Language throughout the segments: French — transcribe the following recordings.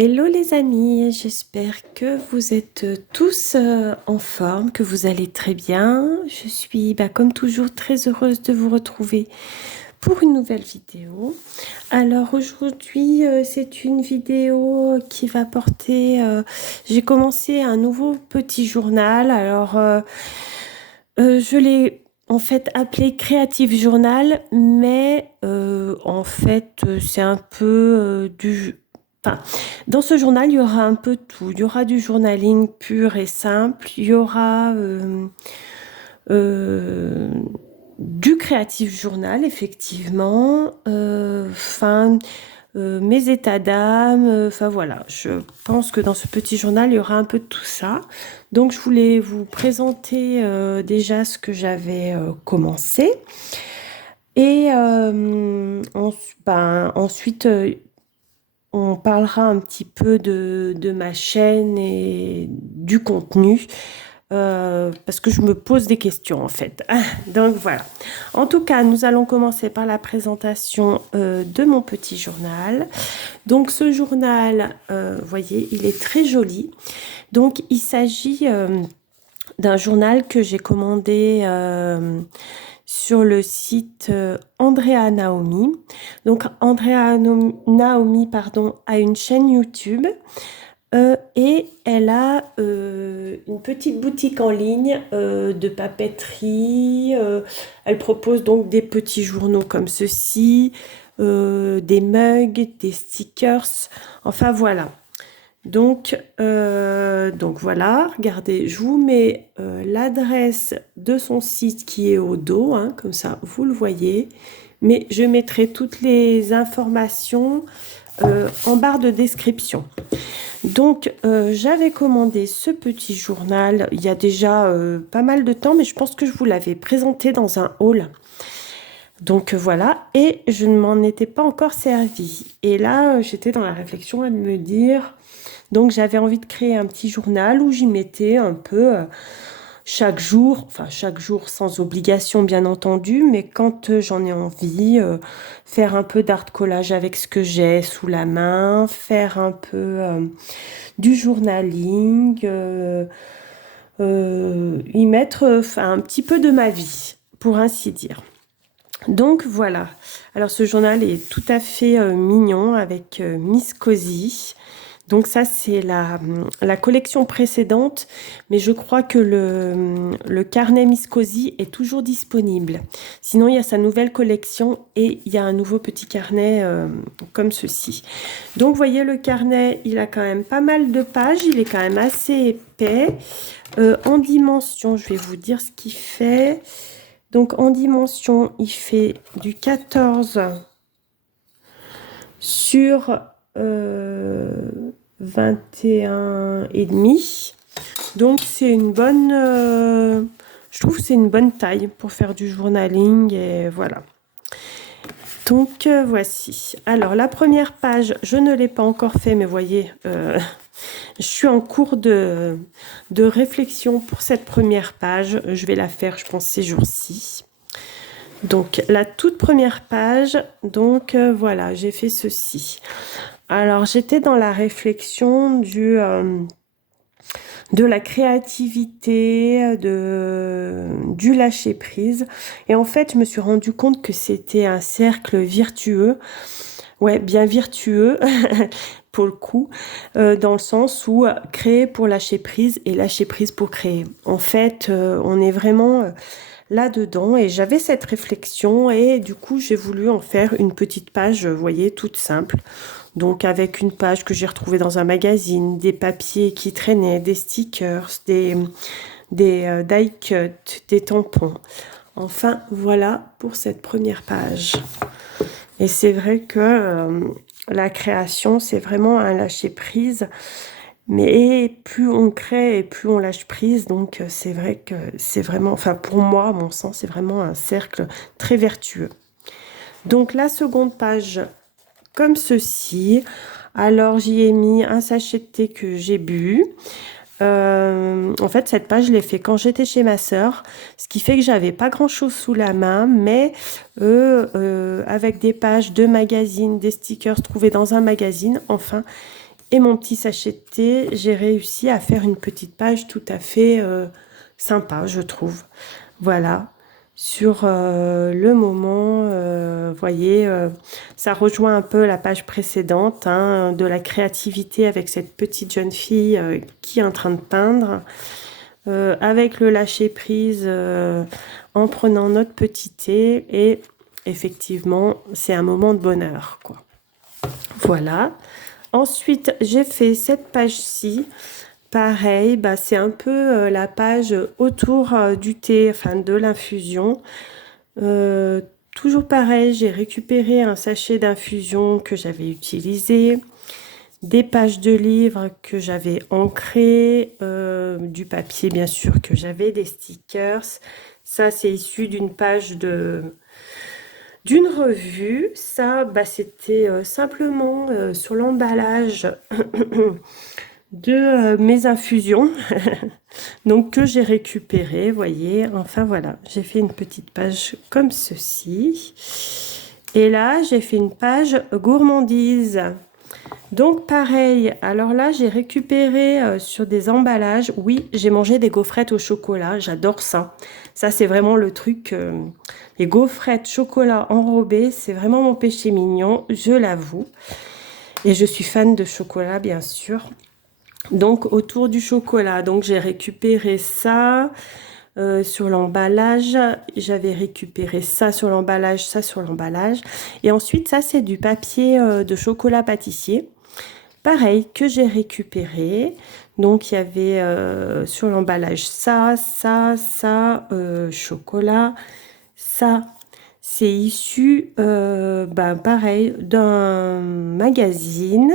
Hello les amis, j'espère que vous êtes tous en forme, que vous allez très bien. Je suis comme toujours très heureuse de vous retrouver pour une nouvelle vidéo. Alors aujourd'hui c'est une vidéo qui va porter, j'ai commencé un nouveau petit journal. Alors je l'ai en fait appelé Creative Journal, mais en fait c'est un peu Enfin, dans ce journal, il y aura un peu de tout. Il y aura du journaling pur et simple. Il y aura euh, du créatif journal, effectivement. Mes états d'âme. Enfin, voilà. Je pense que dans ce petit journal, il y aura un peu de tout ça. Donc, je voulais vous présenter déjà ce que j'avais commencé. Et ensuite, on parlera un petit peu de ma chaîne et du contenu, parce que je me pose des questions en fait. Donc voilà. En tout cas, nous allons commencer par la présentation de mon petit journal. Donc ce journal, vous voyez, il est très joli. Donc il s'agit d'un journal que j'ai commandé sur le site Andrea Naomi. Donc Naomi, pardon, a une chaîne YouTube et elle a une petite boutique en ligne de papeterie. Elle propose donc des petits journaux comme ceci, des mugs, des stickers. Enfin voilà. Donc voilà, regardez, je vous mets l'adresse de son site qui est au dos, hein, comme ça vous le voyez, mais je mettrai toutes les informations en barre de description. Donc j'avais commandé ce petit journal il y a déjà pas mal de temps, mais je pense que je vous l'avais présenté dans un haul. Donc voilà, et je ne m'en étais pas encore servi. Et là, j'étais dans la réflexion à me dire... Donc j'avais envie de créer un petit journal où j'y mettais un peu chaque jour, enfin chaque jour sans obligation bien entendu, mais quand j'en ai envie, faire un peu d'art collage avec ce que j'ai sous la main, faire un peu du journaling, y mettre un petit peu de ma vie, pour ainsi dire. Donc voilà, alors ce journal est tout à fait mignon avec Miss Cozy. Donc ça, c'est la collection précédente, mais je crois que le carnet Miss Cozy est toujours disponible. Sinon, il y a sa nouvelle collection et il y a un nouveau petit carnet comme ceci. Donc, vous voyez, le carnet, il a quand même pas mal de pages. Il est quand même assez épais. En dimension, je vais vous dire ce qu'il fait. Donc, en dimension, il fait du 14 sur 21,5. Donc c'est une bonne, je trouve que c'est une bonne taille pour faire du journaling et voilà. Donc voici. Alors la première page, je ne l'ai pas encore fait, mais voyez, je suis en cours de réflexion pour cette première page. Je vais la faire, je pense, ces jours-ci. Donc la toute première page, donc voilà, j'ai fait ceci. Alors j'étais dans la réflexion de la créativité, du lâcher prise. Et en fait, je me suis rendu compte que c'était un cercle vertueux. Ouais, bien vertueux pour le coup, dans le sens où créer pour lâcher prise et lâcher prise pour créer. En fait, on est vraiment là-dedans et j'avais cette réflexion et du coup, j'ai voulu en faire une petite page, vous voyez, toute simple. Donc avec une page que j'ai retrouvée dans un magazine, des papiers qui traînaient, des stickers, des die cuts, des tampons. Enfin, voilà pour cette première page. Et c'est vrai que la création, c'est vraiment un lâcher-prise. Mais plus on crée et plus on lâche prise. Donc c'est vrai que c'est vraiment, enfin pour moi, à mon sens, c'est vraiment un cercle très vertueux. Donc la seconde page, comme ceci. Alors j'y ai mis un sachet de thé que j'ai bu. En fait, cette page, je l'ai fait quand j'étais chez ma sœur, ce qui fait que j'avais pas grand-chose sous la main, mais avec des pages de magazines, des stickers trouvés dans un magazine, enfin, et mon petit sachet de thé, j'ai réussi à faire une petite page tout à fait sympa, je trouve. Voilà, sur le moment, voyez, ça rejoint un peu la page précédente, hein, de la créativité avec cette petite jeune fille qui est en train de peindre, avec le lâcher-prise en prenant notre petit thé, et effectivement, c'est un moment de bonheur, quoi. Voilà. Ensuite, j'ai fait cette page-ci. Pareil, bah, c'est un peu la page autour du thé, enfin de l'infusion. Toujours pareil, j'ai récupéré un sachet d'infusion que j'avais utilisé, des pages de livres que j'avais ancrées, du papier bien sûr que j'avais, des stickers. Ça, c'est issu d'une page d'une revue. Ça, bah, c'était simplement sur l'emballage de mes infusions, donc que j'ai récupéré, voyez. Enfin voilà, j'ai fait une petite page comme ceci, et là j'ai fait une page gourmandise. Donc pareil, alors là j'ai récupéré sur des emballages. Oui, j'ai mangé des gaufrettes au chocolat, j'adore ça. Ça, c'est vraiment le truc, les gaufrettes chocolat enrobées, c'est vraiment mon péché mignon, je l'avoue. Et je suis fan de chocolat, bien sûr. Donc autour du chocolat, donc j'ai récupéré ça sur l'emballage, j'avais récupéré ça sur l'emballage, ça sur l'emballage, et ensuite ça c'est du papier de chocolat pâtissier, pareil, que j'ai récupéré. Donc il y avait sur l'emballage ça, chocolat, ça. C'est issu, pareil, d'un magazine.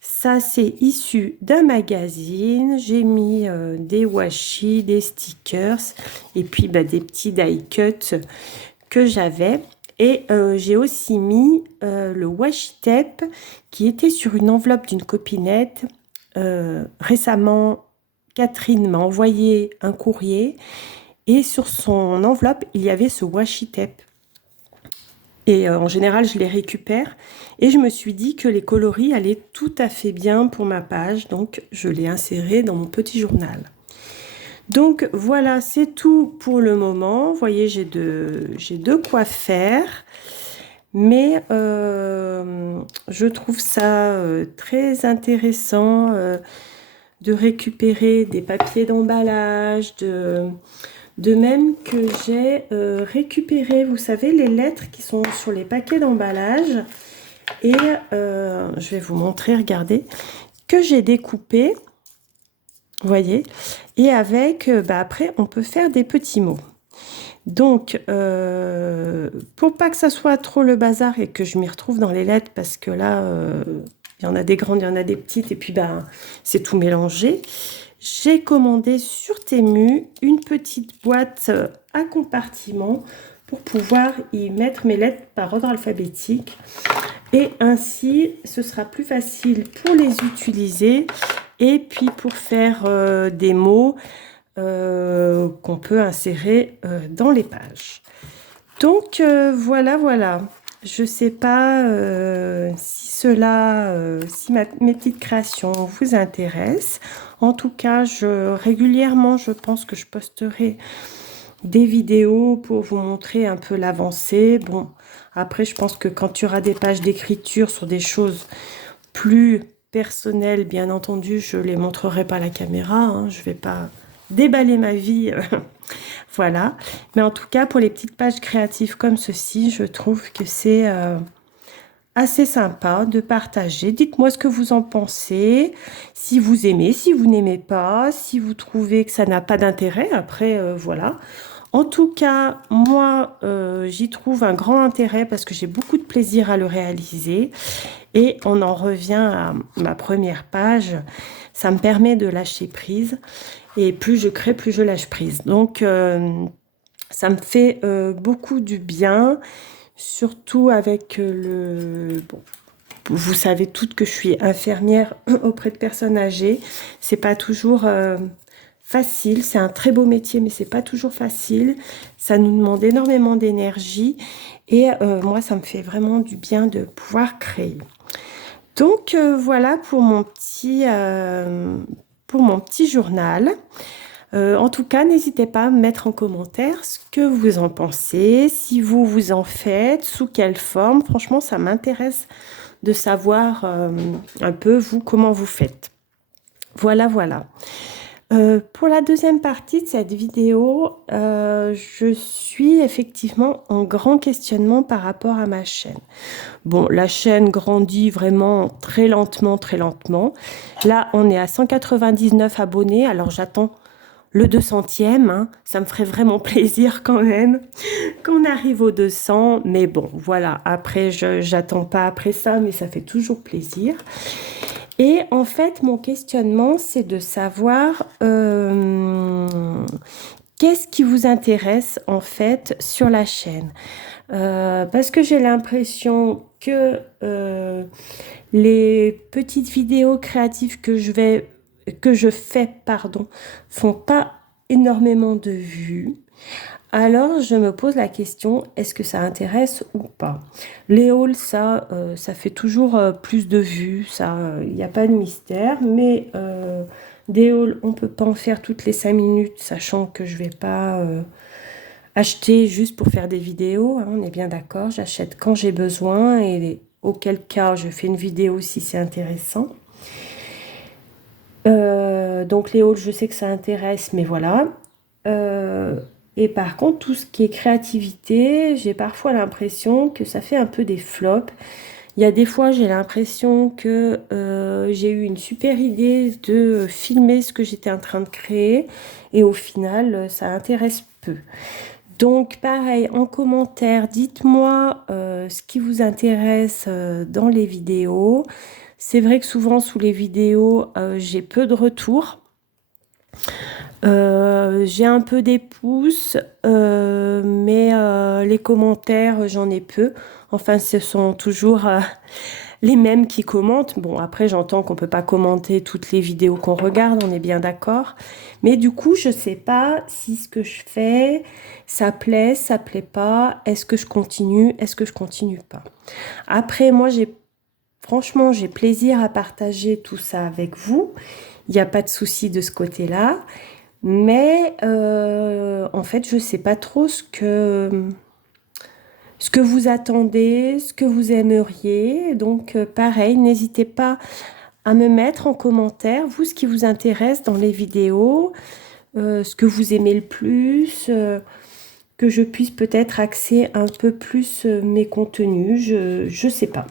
Ça, c'est issu d'un magazine. J'ai mis des washi, des stickers, et puis des petits die cuts que j'avais. Et j'ai aussi mis le washi tape qui était sur une enveloppe d'une copinette. Récemment, Catherine m'a envoyé un courrier, et sur son enveloppe, il y avait ce washi tape. Et en général, je les récupère. Et je me suis dit que les coloris allaient tout à fait bien pour ma page. Donc, je l'ai inséré dans mon petit journal. Donc, voilà, c'est tout pour le moment. Vous voyez, j'ai de quoi faire. Mais je trouve ça très intéressant de récupérer des papiers d'emballage, de même que j'ai récupéré, vous savez, les lettres qui sont sur les paquets d'emballage. Et je vais vous montrer, regardez, que j'ai découpé, vous voyez. Et avec, après, on peut faire des petits mots. Donc, pour pas que ça soit trop le bazar et que je m'y retrouve dans les lettres, parce que là, il y en a des grandes, il y en a des petites, et puis c'est tout mélangé. J'ai commandé sur Temu une petite boîte à compartiments pour pouvoir y mettre mes lettres par ordre alphabétique. Et ainsi, ce sera plus facile pour les utiliser et puis pour faire des mots qu'on peut insérer dans les pages. Donc, voilà. Je ne sais pas si mes petites créations vous intéressent. En tout cas, régulièrement, je pense que je posterai des vidéos pour vous montrer un peu l'avancée. Bon, après, je pense que quand il y aura des pages d'écriture sur des choses plus personnelles, bien entendu, je ne les montrerai pas à la caméra. Hein, je ne vais pas déballer ma vie. Voilà. Mais en tout cas, pour les petites pages créatives comme ceci, je trouve que c'est assez sympa de partager. Dites-moi ce que vous en pensez, si vous aimez, si vous n'aimez pas, si vous trouvez que ça n'a pas d'intérêt. Après, voilà. En tout cas, moi, j'y trouve un grand intérêt parce que j'ai beaucoup de plaisir à le réaliser. Et on en revient à ma première page. Ça me permet de lâcher prise. Et plus je crée, plus je lâche prise. Donc, ça me fait beaucoup du bien. Surtout avec Bon, vous savez toutes que je suis infirmière auprès de personnes âgées. C'est pas toujours facile. C'est un très beau métier, mais c'est pas toujours facile. Ça nous demande énormément d'énergie. Et moi, ça me fait vraiment du bien de pouvoir créer. Donc voilà pour mon petit journal. En tout cas, n'hésitez pas à me mettre en commentaire ce que vous en pensez, si vous vous en faites, sous quelle forme. Franchement, ça m'intéresse de savoir un peu, vous, comment vous faites. Voilà, voilà. Pour la deuxième partie de cette vidéo, je suis effectivement en grand questionnement par rapport à ma chaîne. Bon, la chaîne grandit vraiment très lentement, très lentement. Là, on est à 199 abonnés, alors j'attends le 200e, hein. Ça me ferait vraiment plaisir quand même qu'on arrive aux 200. Mais bon, voilà, après, j'attends pas après ça, mais ça fait toujours plaisir. Et en fait, mon questionnement, c'est de savoir qu'est-ce qui vous intéresse en fait sur la chaîne. Parce que j'ai l'impression que les petites vidéos créatives que je fais, font pas énormément de vues. Alors, je me pose la question, est-ce que ça intéresse ou pas? Les hauls, ça fait toujours plus de vues, ça, il n'y a pas de mystère. Mais des hauls, on ne peut pas en faire toutes les 5 minutes, sachant que je ne vais pas acheter juste pour faire des vidéos, hein, on est bien d'accord. J'achète quand j'ai besoin et auquel cas, je fais une vidéo si c'est intéressant. Donc les hauls, je sais que ça intéresse, mais voilà. Et par contre, tout ce qui est créativité, j'ai parfois l'impression que ça fait un peu des flops. Il y a des fois, j'ai l'impression que j'ai eu une super idée de filmer ce que j'étais en train de créer et au final, ça intéresse peu. Donc pareil, en commentaire, dites-moi ce qui vous intéresse dans les vidéos. C'est vrai que souvent sous les vidéos, j'ai peu de retours. J'ai un peu des pouces, mais les commentaires, j'en ai peu. Enfin, ce sont toujours les mêmes qui commentent. Bon, après, j'entends qu'on ne peut pas commenter toutes les vidéos qu'on regarde, on est bien d'accord. Mais du coup, je ne sais pas si ce que je fais, ça plaît pas. Est-ce que je continue? Est-ce que je continue pas? Après, moi, franchement, j'ai plaisir à partager tout ça avec vous. Il n'y a pas de souci de ce côté-là. Mais en fait, je ne sais pas trop ce que vous attendez, ce que vous aimeriez. Donc, pareil, n'hésitez pas à me mettre en commentaire, vous, ce qui vous intéresse dans les vidéos, ce que vous aimez le plus, que je puisse peut-être axer un peu plus mes contenus. Je ne sais pas.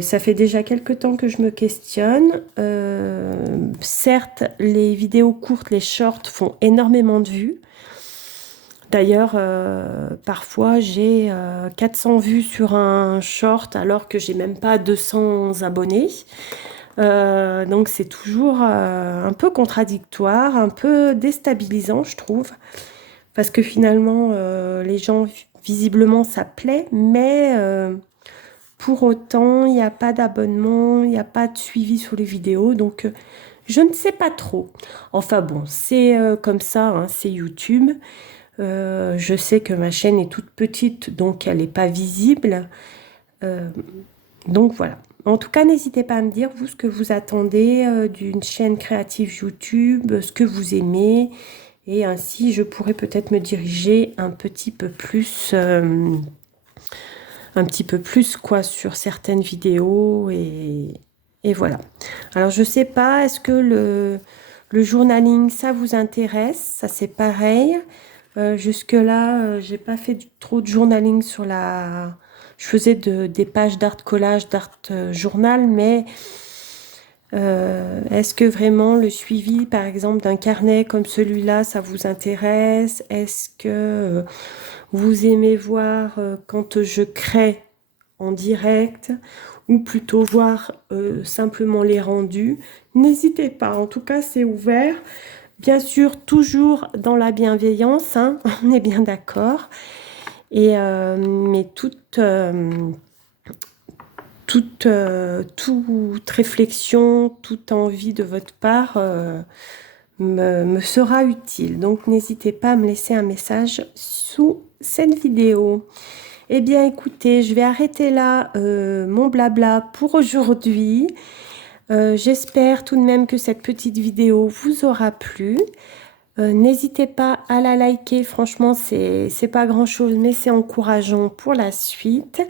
Ça fait déjà quelques temps que je me questionne. Certes, les vidéos courtes, les shorts font énormément de vues. D'ailleurs, parfois, j'ai 400 vues sur un short alors que j'ai même pas 200 abonnés. Donc, c'est toujours un peu contradictoire, un peu déstabilisant, je trouve. Parce que finalement, les gens, visiblement, ça plaît, mais pour autant, il n'y a pas d'abonnement, il n'y a pas de suivi sur les vidéos. Donc, je ne sais pas trop. Enfin bon, c'est comme ça, hein, c'est YouTube. Je sais que ma chaîne est toute petite, donc elle n'est pas visible. Donc voilà. En tout cas, n'hésitez pas à me dire, vous, ce que vous attendez d'une chaîne créative YouTube, ce que vous aimez. Et ainsi, je pourrais peut-être me diriger un petit peu plus quoi sur certaines vidéos et voilà. Alors je sais pas, est-ce que le journaling ça vous intéresse? Ça c'est pareil. Jusque-là, j'ai pas fait trop de journaling sur la. Je faisais des pages d'art collage, d'art journal, mais est-ce que vraiment le suivi, par exemple, d'un carnet comme celui-là, ça vous intéresse? Est-ce que vous aimez voir quand je crée en direct ou plutôt voir simplement les rendus? N'hésitez pas, en tout cas, c'est ouvert. Bien sûr, toujours dans la bienveillance, hein, on est bien d'accord. Mais toute réflexion, toute envie de votre part me sera utile. Donc, n'hésitez pas à me laisser un message sous cette vidéo. Eh bien, écoutez, je vais arrêter là mon blabla pour aujourd'hui. J'espère tout de même que cette petite vidéo vous aura plu. N'hésitez pas à la liker, franchement, c'est pas grand-chose, mais c'est encourageant pour la suite.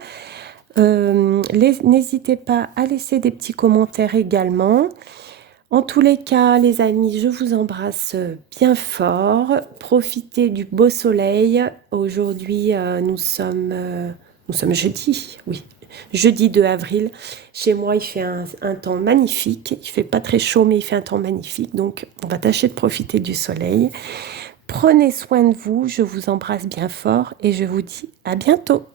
N'hésitez pas à laisser des petits commentaires également. En tous les cas, les amis, je vous embrasse bien fort. Profitez du beau soleil. Aujourd'hui, nous sommes jeudi, oui, jeudi 2 avril. Chez moi, il fait un temps magnifique. Il fait pas très chaud, mais il fait un temps magnifique. Donc, on va tâcher de profiter du soleil. Prenez soin de vous. Je vous embrasse bien fort et je vous dis à bientôt.